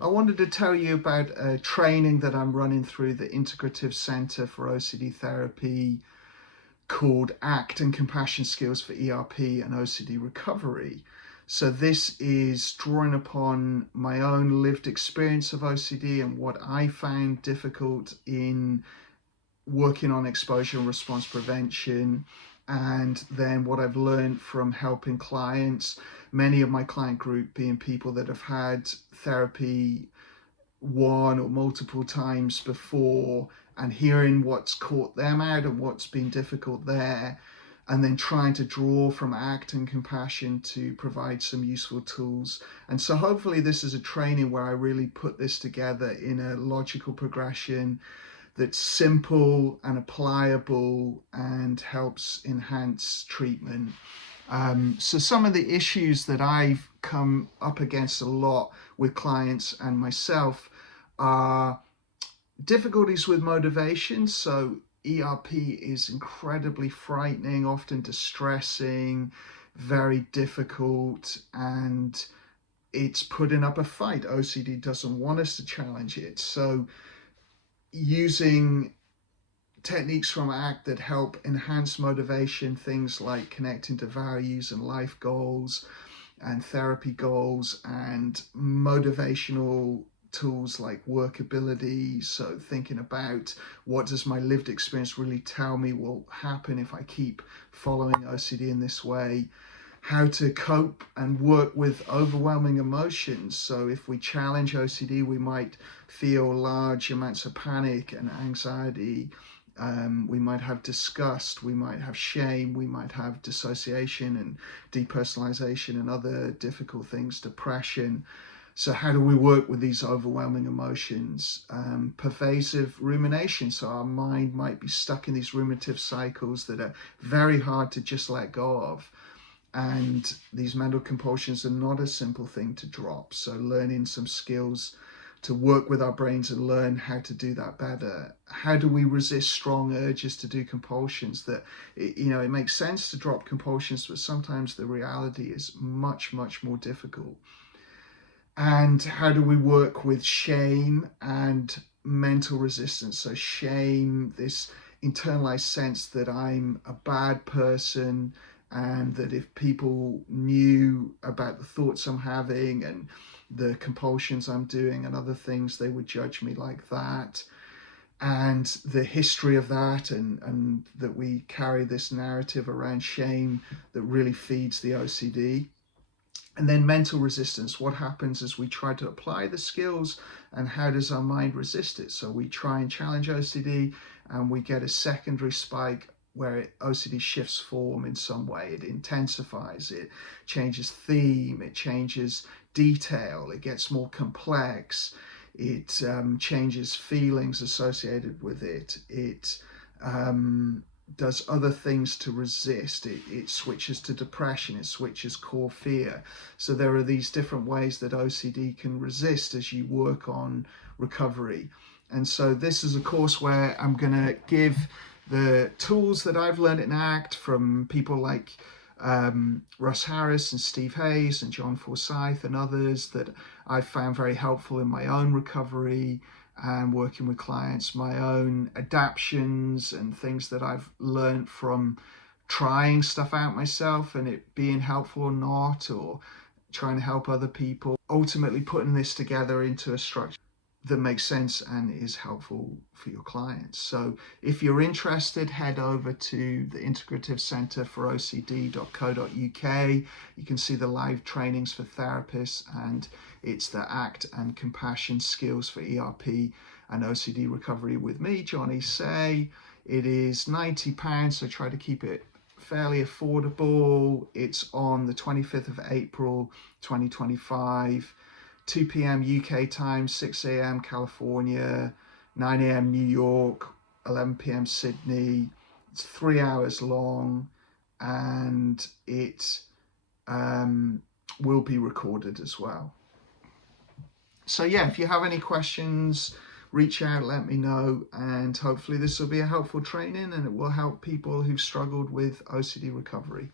I wanted to tell you about a training that I'm running through the Integrative Center for OCD Therapy called ACT and Compassion Skills for ERP and OCD Recovery. So this is drawing upon my own lived experience of OCD and what I found difficult in working on exposure and response prevention, and then what I've learned from helping clients, many of my client group being people that have had therapy one or multiple times before, and hearing what's caught them out and what's been difficult there, and then trying to draw from ACT and compassion to provide some useful tools. And so hopefully this is a training where I really put this together in a logical progression that's simple and applicable and helps enhance treatment. So some of the issues that I've come up against a lot with clients and myself are difficulties with motivation. So ERP is incredibly frightening, often distressing, very difficult, and it's putting up a fight. OCD doesn't want us to challenge it. So using techniques from ACT that help enhance motivation, things like connecting to values and life goals and therapy goals, and motivational tools like workability. So thinking about what does my lived experience really tell me will happen if I keep following OCD in this way. How to cope and work with overwhelming emotions. So if we challenge OCD, we might feel large amounts of panic and anxiety. We might have disgust, we might have shame, we might have dissociation and depersonalization and other difficult things, depression. So how do we work with these overwhelming emotions? Pervasive rumination. So our mind might be stuck in these ruminative cycles that are very hard to just let go of. And these mental compulsions are not a simple thing to drop. So learning some skills to work with our brains and learn how to do that better. How do we resist strong urges to do compulsions? That, it makes sense to drop compulsions, but sometimes the reality is much, much more difficult. And how do we work with shame and mental resistance? So shame, this internalized sense that I'm a bad person, and that if people knew about the thoughts I'm having and the compulsions I'm doing and other things, they would judge me like that. And the history of that, and that we carry this narrative around shame that really feeds the OCD. And then mental resistance. What happens as we try to apply the skills, and how does our mind resist it? So we try and challenge OCD and we get a secondary spike where OCD shifts form in some way. It intensifies, it changes theme, it changes detail, it gets more complex, it changes feelings associated with it, it does other things to resist, it switches to depression, it switches core fear. So there are these different ways that OCD can resist as you work on recovery. And so this is a course where I'm going to give the tools that I've learned in ACT from people like Russ Harris and Steve Hayes and John Forsyth and others that I've found very helpful in my own recovery and working with clients, my own adaptions and things that I've learned from trying stuff out myself and it being helpful or not, or trying to help other people, ultimately putting this together into a structure that makes sense and is helpful for your clients. So if you're interested, head over to the Integrative Center for OCD.co.uk. You can see the live trainings for therapists, and it's the ACT and Compassion Skills for ERP and OCD Recovery with me, Johnny Say. It is £90, so try to keep it fairly affordable. It's on the 25th of April 2025. 2 p.m. UK time, 6 a.m. California, 9 a.m. New York, 11 p.m. Sydney. It's 3 hours long, and it will be recorded as well. So yeah, if you have any questions, reach out, let me know, and hopefully this will be a helpful training and it will help people who've struggled with OCD recovery.